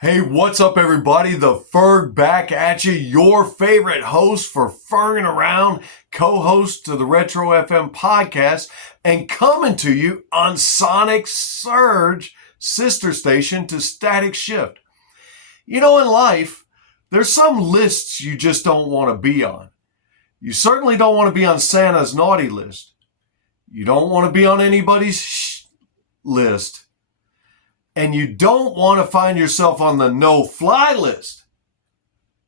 Hey, what's up, everybody? The Ferg back at you, your favorite host for Ferging Around, co-host to the Retro FM podcast, and coming to you on Sonic Surge, sister station to Static Shift. You know, in life, there's some lists you just don't want to be on. You certainly don't want to be on Santa's naughty list. You don't want to be on anybody's list. And you don't want to find yourself on the no-fly list.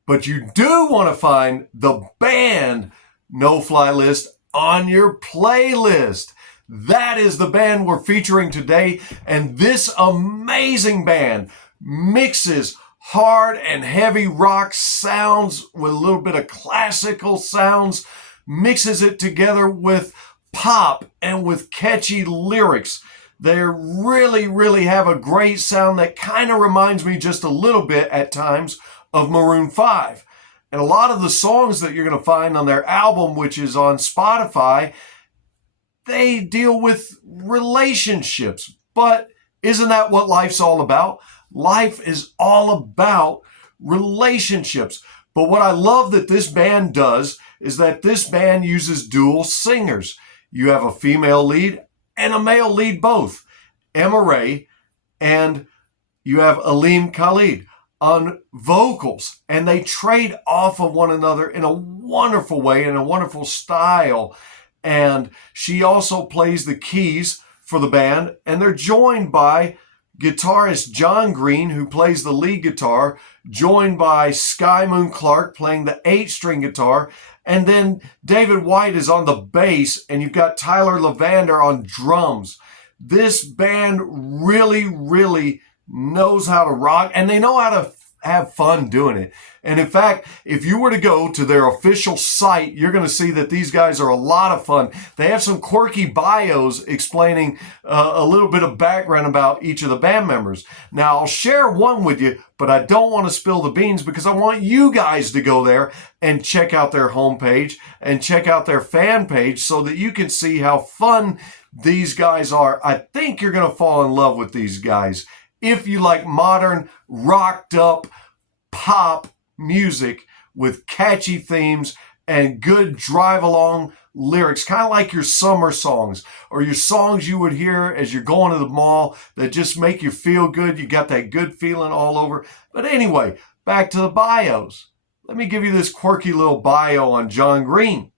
But you do want to find the band no-fly list on your playlist. That is the band we're featuring today. And this amazing band mixes hard and heavy rock sounds with a little bit of classical sounds, mixes it together with pop and with catchy lyrics. They really have a great sound that kind of reminds me just a little bit at times of Maroon 5. And a lot of the songs that you're going to find on their album, which is on Spotify, they deal with relationships. But isn't that what life's all about? Life is all about relationships. But what I love that this band does is that this band uses dual singers. You have a female lead and a male lead both, Emma Ray, and you have Aleem Khalid on vocals, and they trade off of one another in a wonderful way, in a wonderful style. And she also plays the keys for the band, and they're joined by guitarist John Green, who plays the lead guitar, joined by Sky Moon Clark playing the 8-string guitar, and then David White is on the bass, and you've got Tyler Levander on drums. This band really knows how to rock, and they know how to have fun doing it. And in fact, if you were to go to their official site, you're going to see that these guys are a lot of fun. They have some quirky bios explaining a little bit of background about each of the band members. Now, I'll share one with you, but I don't want to spill the beans because I want you guys to go there and check out their homepage and check out their fan page so that you can see how fun these guys are. I think you're going to fall in love with these guys if you like modern, rocked up pop music with catchy themes and good drive-along lyrics, kind of like your summer songs or your songs you would hear as you're going to the mall that just make you feel good. You got that good feeling all over. But anyway, back to the bios. Let me give you this quirky little bio on John Green.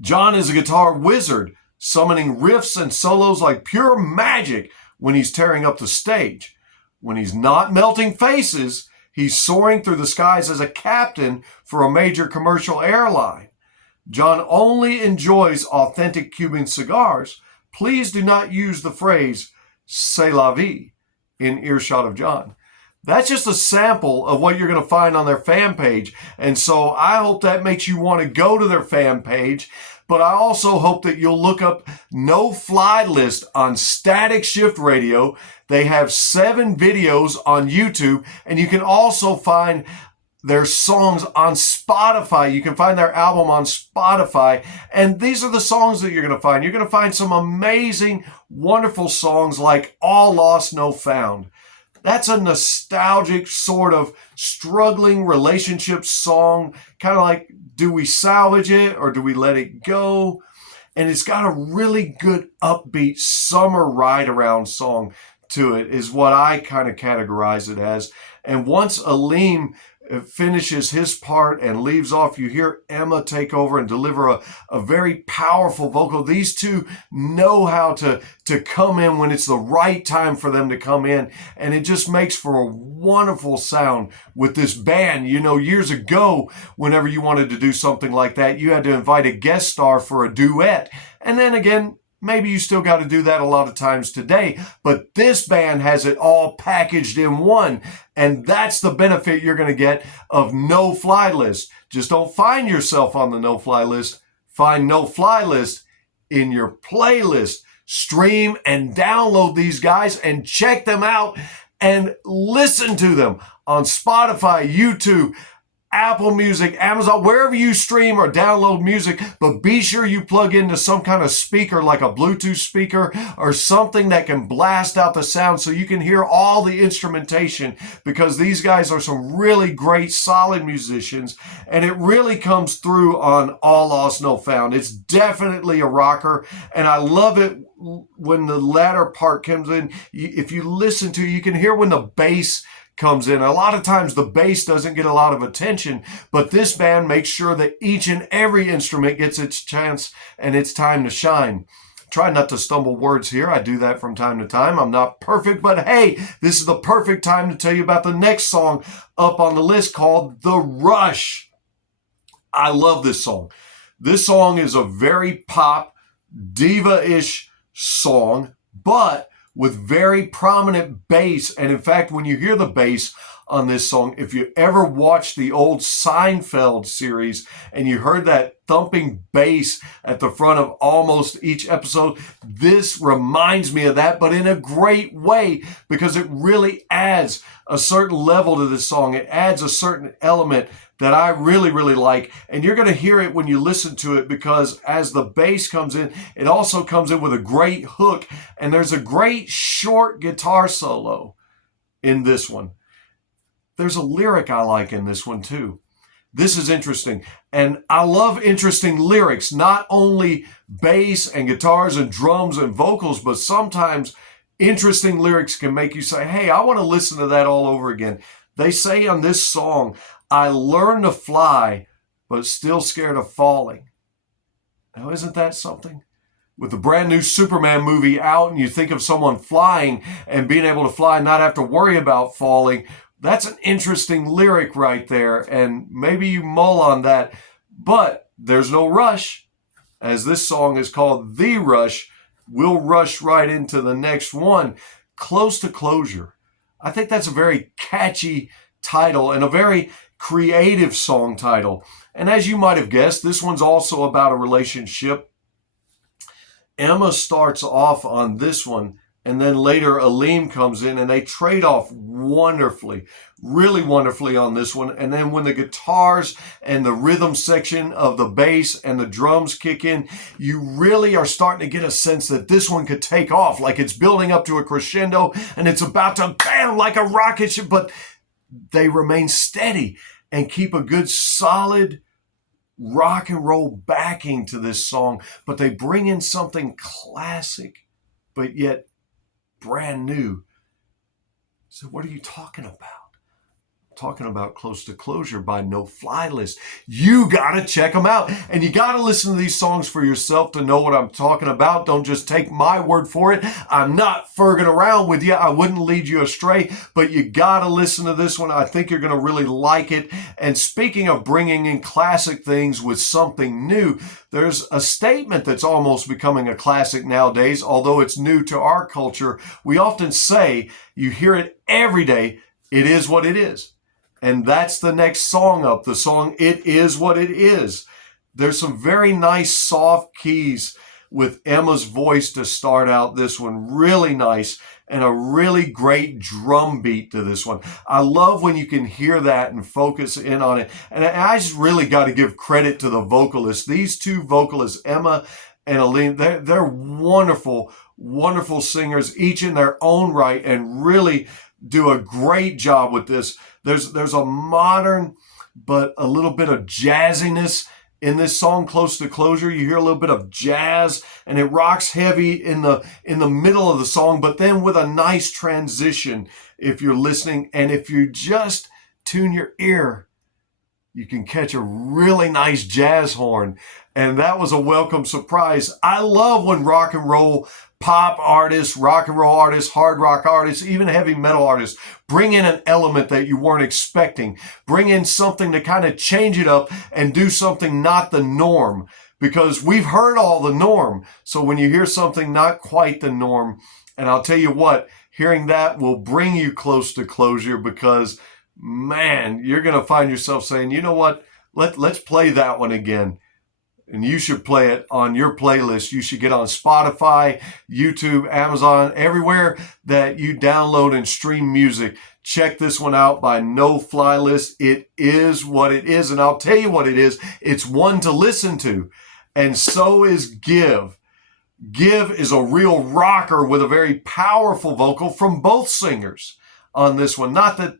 John is a guitar wizard, summoning riffs and solos like pure magic when he's tearing up the stage. When he's not melting faces, he's soaring through the skies as a captain for a major commercial airline. John only enjoys authentic Cuban cigars. Please do not use the phrase "c'est la vie" in earshot of John. That's just a sample of what you're going to find on their fan page. And so I hope that makes you want to go to their fan page. But I also hope that you'll look up No Fly List on Static Shift Radio. They have 7 videos on YouTube, and you can also find their songs on Spotify. You can find their album on Spotify. And these are the songs that you're going to find. You're going to find some amazing, wonderful songs like All Lost, No Found. That's a nostalgic sort of struggling relationship song, kind of like, do we salvage it or do we let it go? And it's got a really good upbeat summer ride around song to it is what I kind of categorize it as. And once Aleem finishes his part and leaves off, you hear Emma take over and deliver a very powerful vocal. These two know how to come in when it's the right time for them to come in, and it just makes for a wonderful sound with this band. You know, years ago, whenever you wanted to do something like that, you had to invite a guest star for a duet, and then again, maybe you still got to do that a lot of times today, but this band has it all packaged in one, and that's the benefit you're going to get of No Fly List. Just don't find yourself on the No Fly List. Find No Fly List in your playlist. Stream and download these guys and check them out and listen to them on Spotify, YouTube, Apple Music, Amazon, wherever you stream or download music, but be sure you plug into some kind of speaker like a Bluetooth speaker or something that can blast out the sound so you can hear all the instrumentation, because these guys are some really great, solid musicians, and it really comes through on All Lost, No Found. It's definitely a rocker, and I love it when the latter part comes in. If you listen to it, you can hear when the bass comes in. A lot of times the bass doesn't get a lot of attention, but this band makes sure that each and every instrument gets its chance and its time to shine. Try not to stumble words here. I do that from time to time. I'm not perfect, but hey, this is the perfect time to tell you about the next song up on the list, called The Rush. I love this song. This song is a very pop, diva-ish song, but with very prominent bass. And in fact, when you hear the bass on this song, if you ever watched the old Seinfeld series and you heard that thumping bass at the front of almost each episode, this reminds me of that, but in a great way, because it really adds a certain level to this song. It adds a certain element that I really, really like. And you're going to hear it when you listen to it, because as the bass comes in, it also comes in with a great hook. And there's a great short guitar solo in this one. There's a lyric I like in this one too. This is interesting. And I love interesting lyrics, not only bass and guitars and drums and vocals, but sometimes interesting lyrics can make you say, hey, I want to listen to that all over again. They say on this song, I learned to fly, but still scared of falling. Now, isn't that something? With the brand new Superman movie out, and you think of someone flying and being able to fly and not have to worry about falling, that's an interesting lyric right there, and maybe you mull on that. But there's no rush, as this song is called The Rush. We'll rush right into the next one, Close to Closure. I think that's a very catchy title and a very creative song title. And as you might have guessed, this one's also about a relationship. Emma starts off on this one, and then later Aleem comes in, and they trade off wonderfully, really wonderfully on this one. And then when the guitars and the rhythm section of the bass and the drums kick in, you really are starting to get a sense that this one could take off, like it's building up to a crescendo and it's about to bam like a rocket ship, but they remain steady and keep a good solid rock and roll backing to this song, but they bring in something classic, but yet brand new. So what are you talking about? Talking about Close to Closure by No Fly List. You gotta check them out, and you gotta listen to these songs for yourself to know what I'm talking about. Don't just take my word for it. I'm not ferging around with you. I wouldn't lead you astray, but you gotta listen to this one. I think you're gonna really like it. And speaking of bringing in classic things with something new, there's a statement that's almost becoming a classic nowadays, although it's new to our culture. We often say, you hear it every day, it is what it is. And that's the next song up, the song It Is What It Is. There's some very nice soft keys with Emma's voice to start out this one. Really nice, and a really great drum beat to this one. I love when you can hear that and focus in on it. And I just really got to give credit to the vocalists. These two vocalists, Emma and Aleem, they're wonderful, wonderful singers, each in their own right, and really do a great job with this. There's a modern, but a little bit of jazziness in this song, Close to Closure. You hear a little bit of jazz, and it rocks heavy in the middle of the song, but then with a nice transition if you're listening. And if you just tune your ear, you can catch a really nice jazz horn. And that was a welcome surprise. I love when rock and roll pop artists, rock and roll artists, hard rock artists, even heavy metal artists bring in an element that you weren't expecting. Bring in something to kind of change it up and do something not the norm, because we've heard all the norm. So when you hear something not quite the norm, and I'll tell you what, hearing that will bring you close to closure, because man, you're going to find yourself saying, you know what, let's play that one again. And you should play it on your playlist. You should get on Spotify, YouTube, Amazon, everywhere that you download and stream music. check this one out by No Fly List. It is what it is, and I'll tell you what it is. It's one to listen to, and so is Give. Give is a real rocker with a very powerful vocal from both singers on this one. Not that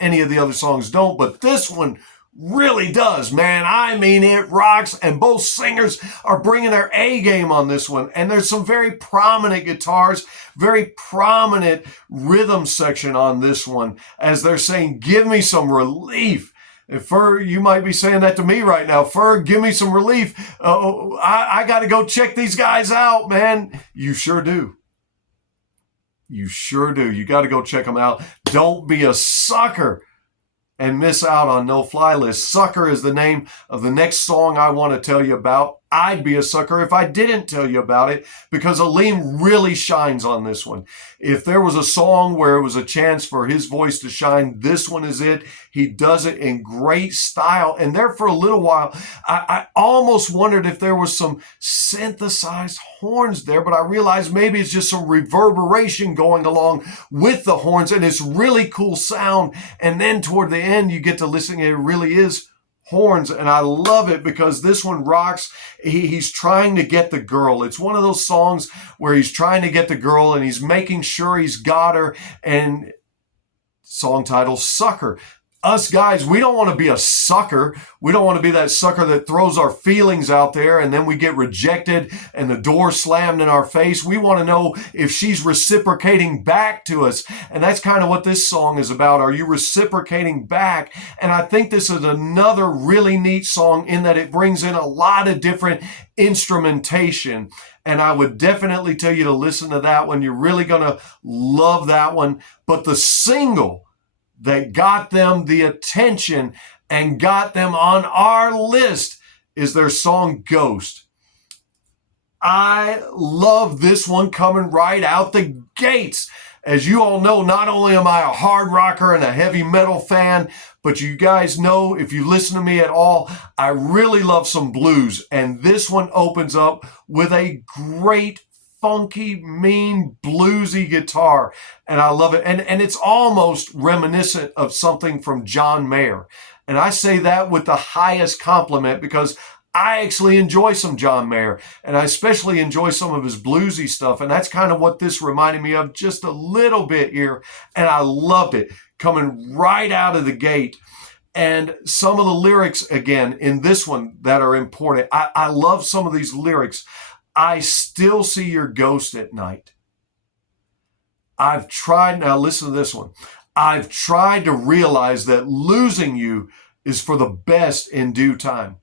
any of the other songs don't, but this one really does, man. I mean, it rocks, and both singers are bringing their A game on this one. And there's some very prominent guitars, very prominent rhythm section on this one, as they're saying, give me some relief. If Ferg, you might be saying that to me right now. Ferg, give me some relief. I got to go check these guys out, man. You sure do. You sure do. You got to go check them out. Don't be a sucker and miss out on No Fly List. Sucker is the name of the next song I want to tell you about. I'd be a sucker if I didn't tell you about it, because Aleem really shines on this one. If there was a song where it was a chance for his voice to shine, this one is it. He does it in great style. And there for a little while, I almost wondered if there was some synthesized horns there, but I realized maybe it's just some reverberation going along with the horns, and it's really cool sound. And then toward the end, you get to listen, and it really is horns, and I love it because this one rocks. He's trying to get the girl. It's one of those songs where he's trying to get the girl, and he's making sure he's got her, and song title, Sucker. Us guys, we don't want to be a sucker. We don't want to be that sucker that throws our feelings out there and then we get rejected and the door slammed in our face. We want to know if she's reciprocating back to us. And that's kind of what this song is about. Are you reciprocating back? And I think this is another really neat song in that it brings in a lot of different instrumentation. And I would definitely tell you to listen to that one. You're really going to love that one. But the single that got them the attention and got them on our list is their song Ghost. I love this one coming right out the gates. As you all know, not only am I a hard rocker and a heavy metal fan, but you guys know, if you listen to me at all, I really love some blues. And this one opens up with a great funky, mean, bluesy guitar, and I love it. And it's almost reminiscent of something from John Mayer. And I say that with the highest compliment because I actually enjoy some John Mayer, and I especially enjoy some of his bluesy stuff, and that's kind of what this reminded me of just a little bit here, and I loved it, coming right out of the gate. And some of the lyrics, again, in this one that are important. I love some of these lyrics. I still see your ghost at night. I've tried, now listen to this one. I've tried to realize that losing you is for the best in due time.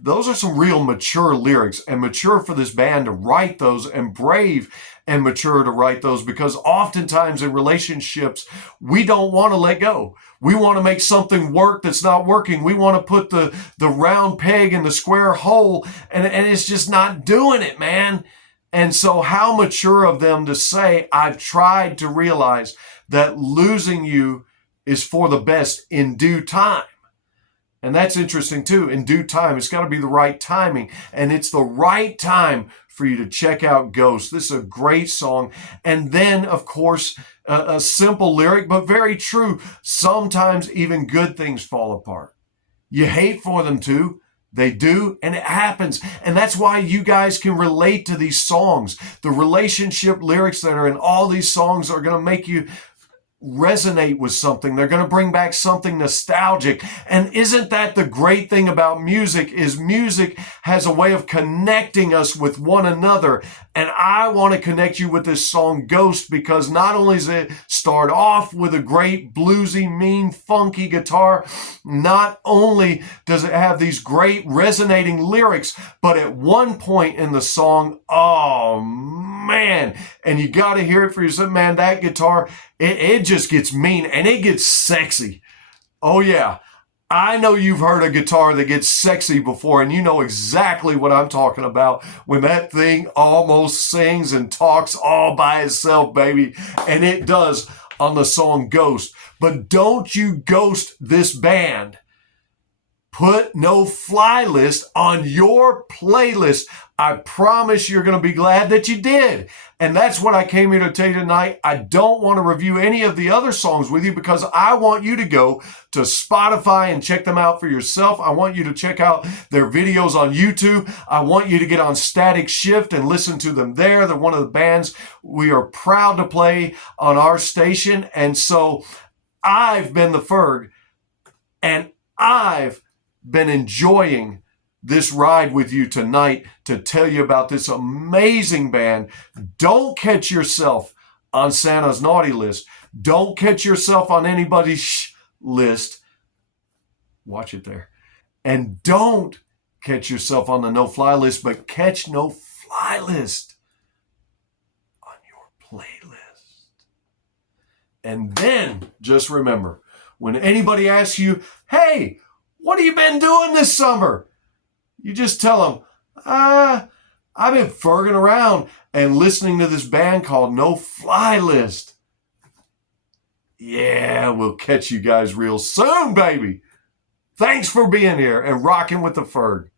Those are some real mature lyrics, and mature for this band to write those, and brave and mature to write those, because oftentimes in relationships, we don't want to let go. We want to make something work that's not working. We want to put the round peg in the square hole, and it's just not doing it, man. And so how mature of them to say, I've tried to realize that losing you is for the best in due time. And that's interesting too. In due time, it's got to be the right timing. And it's the right time for you to check out Ghost. This is a great song. And then, of course, a simple lyric, but very true. Sometimes even good things fall apart. You hate for them to. They do, and it happens. And that's why you guys can relate to these songs. The relationship lyrics that are in all these songs are going to make you resonate with something. They're going to bring back something nostalgic. And isn't that the great thing about music, is music has a way of connecting us with one another. And I want to connect you with this song Ghost, because not only does it start off with a great bluesy, mean, funky guitar, not only does it have these great resonating lyrics, but at one point in the song, oh man, and you got to hear it for yourself, man, that guitar, it just gets mean and it gets sexy. Oh yeah. I know you've heard a guitar that gets sexy before, and you know exactly what I'm talking about when that thing almost sings and talks all by itself, baby. And it does on the song Ghost. But don't you ghost this band. put No Fly List on your playlist. I promise you're going to be glad that you did. And that's what I came here to tell you tonight. I don't want to review any of the other songs with you because I want you to go to Spotify and check them out for yourself. I want you to check out their videos on YouTube. I want you to get on Static Shift and listen to them there. They're one of the bands we are proud to play on our station. And so I've been the Ferg, and I've been enjoying this ride with you tonight to tell you about this amazing band. Don't catch yourself on Santa's naughty list. Don't catch yourself on anybody's list. Watch it there. And don't catch yourself on the no-fly list, but catch No Fly List on your playlist. And then just remember, when anybody asks you, hey, what have you been doing this summer? You just tell them, I've been ferging around and listening to this band called No Fly List. Yeah, we'll catch you guys real soon, baby. Thanks for being here and rocking with the Ferg.